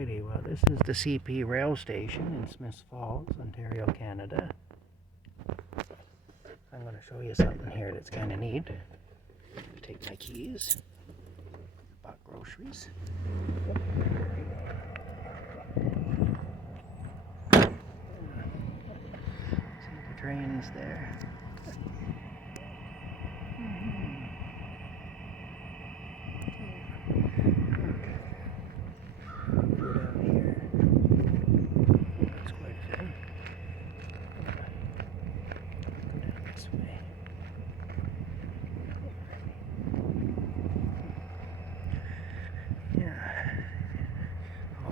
Alrighty, well this is the CP rail station in Smiths Falls, Ontario, Canada. I'm going to show you something here that's kind of neat. Take my keys, bought groceries. See the trains there.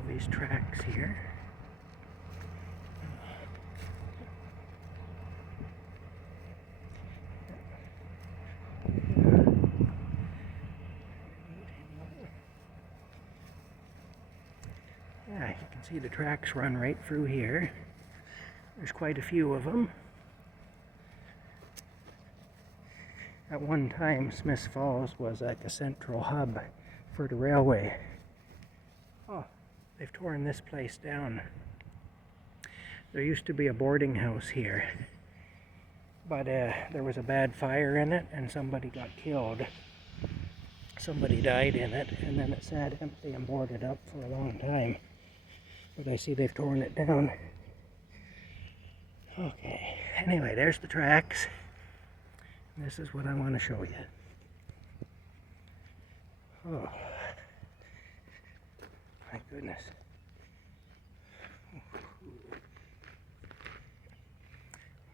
These tracks here. Yeah, you can see the tracks run right through here. There's quite a few of them. At one time, Smiths Falls was like a central hub for the railway. Oh, they've torn this place down. There used to be a boarding house here, but there was a bad fire in it and somebody got killed. Somebody died in it, and then it sat empty and boarded up for a long time. But I see they've torn it down. Okay, anyway, there's the tracks. This is what I want to show you. Oh, my goodness.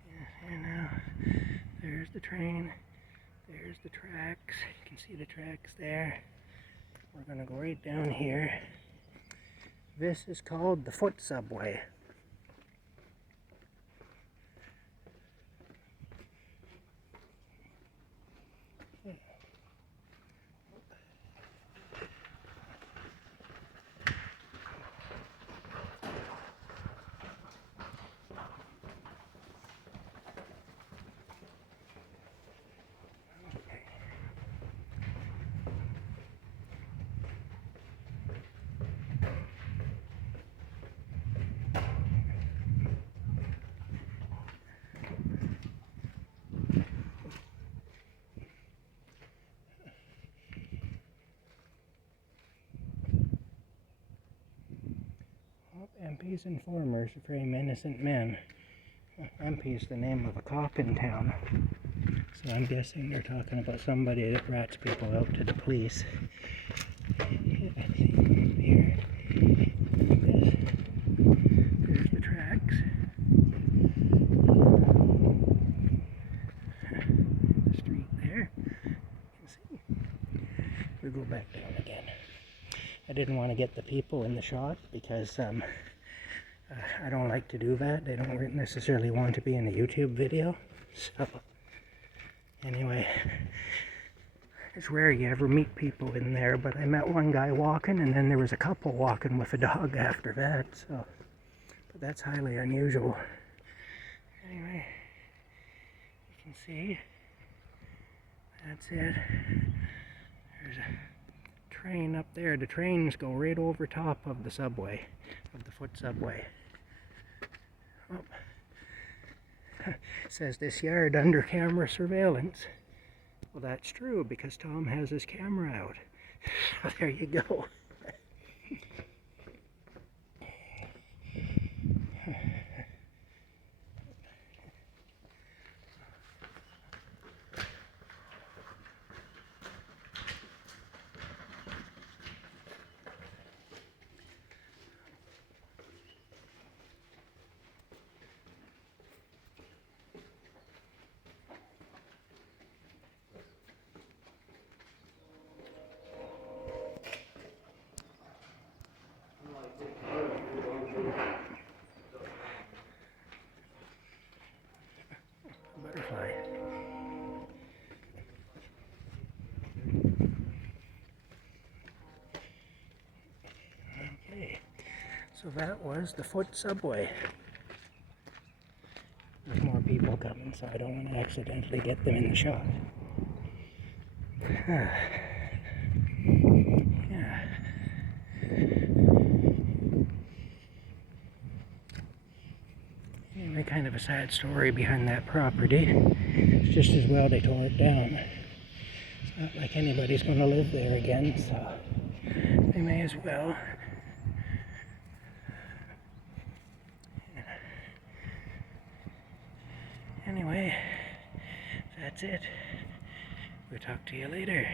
Yeah, and now, there's the train. There's the tracks. You can see the tracks there. We're going to go right down here. This is called the foot subway. MPs and formers frame innocent men. MP is the name of a cop in town. So I'm guessing they're talking about somebody that rats people out to the police. Here. There's the tracks. The street there. You can see. We go back down again. I didn't want to get the people in the shot because I don't like to do that. They don't necessarily want to be in a YouTube video. So, anyway, it's rare you ever meet people in there, but I met one guy walking, and then there was a couple walking with a dog after that, so, but that's highly unusual. Anyway, you can see, that's it. There's a train up there. The trains go right over top of the subway, of the foot subway. Oh. It says this yard under camera surveillance. Well, that's true because Tom has his camera out. So there you go. Butterfly. Okay, so that was the foot subway. There's more people coming, so I don't want to accidentally get them in the shot. Yeah. of a sad story behind that property. It's just as well they tore it down. It's not like anybody's going to live there again, so they may as well. Anyway, that's it. We'll talk to you later.